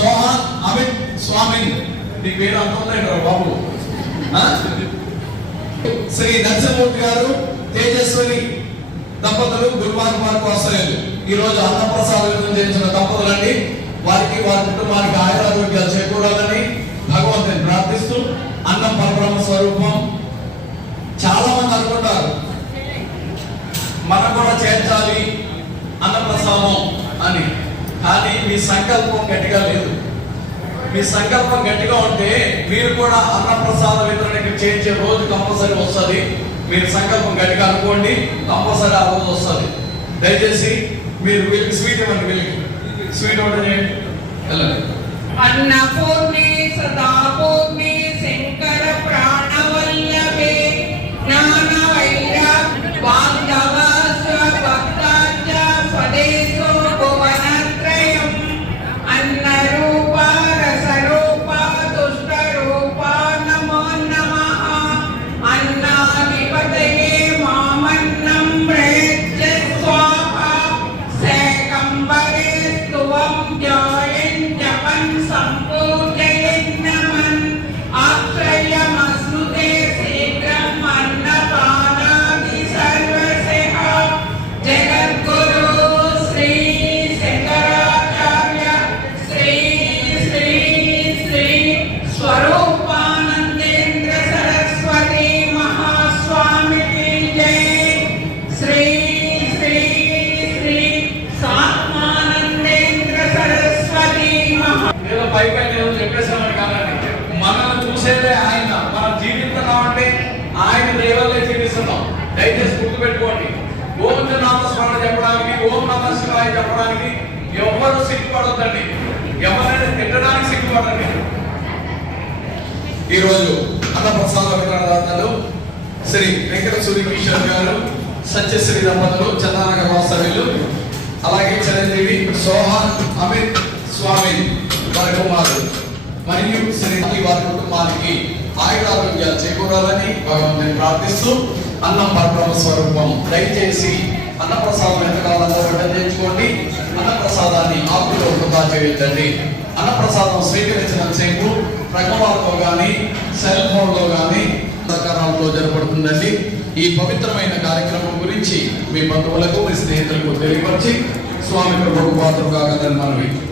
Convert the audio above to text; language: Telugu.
సోహాన్ అమిత్ స్వామి. మీ పేరు అంత బాబు? శ్రీ నరసింహమూర్తి గారు తేజస్వని దంపతులు గురువారం వారికి వస్తలేదు. ఈ రోజు అన్నప్రసాద విధం చేసిన దంపతులండి. వారికి వారి కుటుంబానికి ఆయురారోగ్యాలు చేకూడాలని భగవంతుని ప్రార్థిస్తూ అన్నం పరబ్రహ్మ స్వరూపం చాలా మంది అనుకుంటారు. మనం కూడా చేర్చాలి అన్నప్రసాదం అని. కానీ మీ సంకల్పం గట్టిగా లేదు. మీ సంకల్పం గట్టిగా ఉంటే మీరు కూడా అన్నప్రసాద వితరణకి చేర్చే రోజు కంపల్సరీ వస్తుంది. మీరు సంకల్పం గట్టిగా అనుకోండి కంపల్సరీ ఆ రోజు వస్తుంది. దయచేసి మీరు వీళ్ళకి స్వీట్ ఇవ్వండి వీళ్ళకి. స్వీట్ ఒకటి వెళ్ళండి. అన్నపూర్ణి సదాపూర్ణి महा ఏదో చెప్పేసామని కాదండి. మనల్ని చూసేదే ఆయన. మనం జీవిస్తున్నామంటే ఆయన దేవాలయ జీవిస్తున్నాం దయచేసి గుర్తుపెట్టుకోండి. ఓం నామస్మరణ చెప్పడానికి ఓం నమ శివాయ చెప్పడానికి ఎవరు సిగ్గుపడొద్దండి. ఎవరైనా తిట్టడానికి సిగ్గుపడండి ఈరోజు అన్నప్రసాద విగ్రహదాతలు శ్రీ వెంకట సూర్యకిషోర్ గారు సత్యశ్రీ దంపతులు చందానగర్ వాస్తవ్యులు అలాగే చిరంజీవి సోహాన్ అమిత్ స్వామి వారి కుమారుడు మరియు శ్రీ వారి కుటుంబానికి ఆయురారోగ్యాలు చేకూరాలని భగవంతుని ప్రార్థిస్తూ అన్నం పరబ్రహ్మ స్వరూపం దయచేసి అన్నప్రసాదం కావాలో వంట చేయించుకోండి అన్నప్రసాదాన్ని ఆకులో వృధా చేయొద్దండి అన్నప్రసాదం స్వీకరించిన సేపు ప్రగవాల్లో కానీ సెల్ ఫోన్లో కానీ సకాలంలో జరపడుతుందండి ఈ పవిత్రమైన కార్యక్రమం గురించి మీ బంధువులకు మీ స్నేహితులకు తెలియపరిచి స్వామి ప్రభుత్వ పాత్ర కాగలని మనవి.